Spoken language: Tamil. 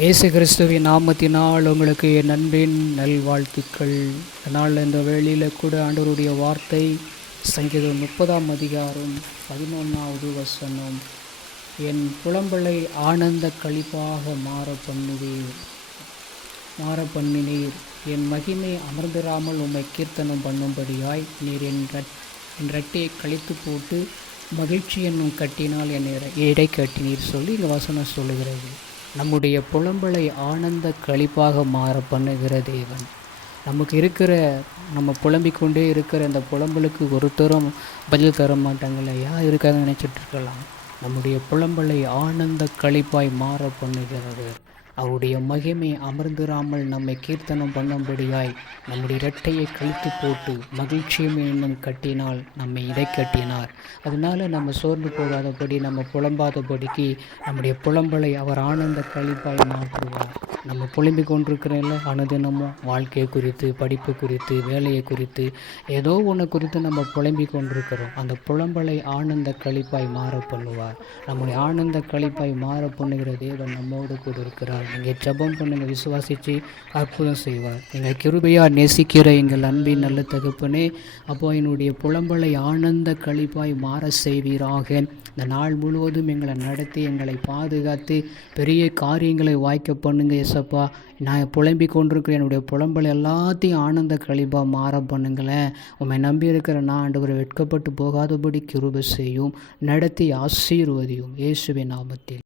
இயேசு கிறிஸ்துவின் நாமத்தினால் உங்களுக்கு என் அன்பின் நல்வாழ்த்துக்கள். அதனால் இந்த வேளையில் கூட ஆண்டவருடைய வார்த்தை சங்கீதம் 30 அதிகாரம் 11வது வசனம், என் புலம்பலை ஆனந்த களிப்பாக மாற பண்ணினீர், என் மகிமை அமர்ந்திராமல் உம்மை கீர்த்தனம் பண்ணும்படியாய் நீர் என் இரட்டையை கழித்து போட்டு மகிழ்ச்சி என்னும் கட்டினால் என்னை இடை கட்டினீர் சொல்லி இந்த வசனம் சொல்லுகிறது. நம்முடைய புலம்பலை ஆனந்த களிப்பாக மாற பண்ணுகிற தேவன். நமக்கு நம்ம புலம்பிக் கொண்டே இருக்கிற அந்த புலம்பலுக்கு ஒருத்தரும் பதில் தர மாட்டாங்கல்ல, யார் இருக்காங்க நினச்சிட்ருக்கலாம். நம்முடைய புலம்பலை ஆனந்த களிப்பாய் மாற பண்ணுகிறது. அவருடைய மகிமை அமர்ந்திராமல் நம்மை கீர்த்தனம் பண்ணும்படியாய் நம்முடைய இரட்டையை கழித்து போட்டு மகிழ்ச்சியும் என்னும் கட்டினால் நம்மை இடை கட்டினார். அதனால நம்ம சோர்ந்து போகாதபடி, நம்ம புலம்பாதபடிக்கு நம்முடைய புலம்பலை அவர் ஆனந்த களிப்பாய் மாற்றுவார். நம்ம புலம்பிக் கொண்டிருக்கிறோம்ல, அனுதினமும் வாழ்க்கையை குறித்து, படிப்பு குறித்து, வேலையை குறித்து, ஏதோ ஒன்று குறித்து நம்ம புலம்பிக் கொண்டிருக்கிறோம். அந்த புலம்பலை ஆனந்த களிப்பாய் மாற பண்ணுவார். நம்முடைய ஆனந்த களிப்பாய் மாற பண்ணுகிற தேவன் நம்மோடு கூட இருக்கிறார். நீங்கள் ஜெபம் பண்ணுங்க, விசுவாசித்து அற்புதம் செய்வார். எங்கள் கிருபையாக நேசிக்கிற எங்கள் அன்பின் நல்ல தகப்பனே, அப்போ என்னுடைய புலம்பலை ஆனந்த களிப்பாய் மாற செய்வீராக. இந்த நாள் முழுவதும் எங்களை நடத்தி, எங்களை பாதுகாத்து, பெரிய காரியங்களை வாய்க்க பண்ணுங்க ஏசப்பா. நான் புலம்பிக் கொண்டிருக்கிற என்னுடைய புலம்பல் எல்லாத்தையும் ஆனந்த களிப்பாக மாற பண்ணுங்களேன். உம்மை நம்பி இருக்கிற நான் ஆண்டவரை வெட்கப்பட்டு போகாதபடி கிருபை செய்யும், நடத்தி ஆசீர்வதியும் இயேசுவின் நாமத்தில்.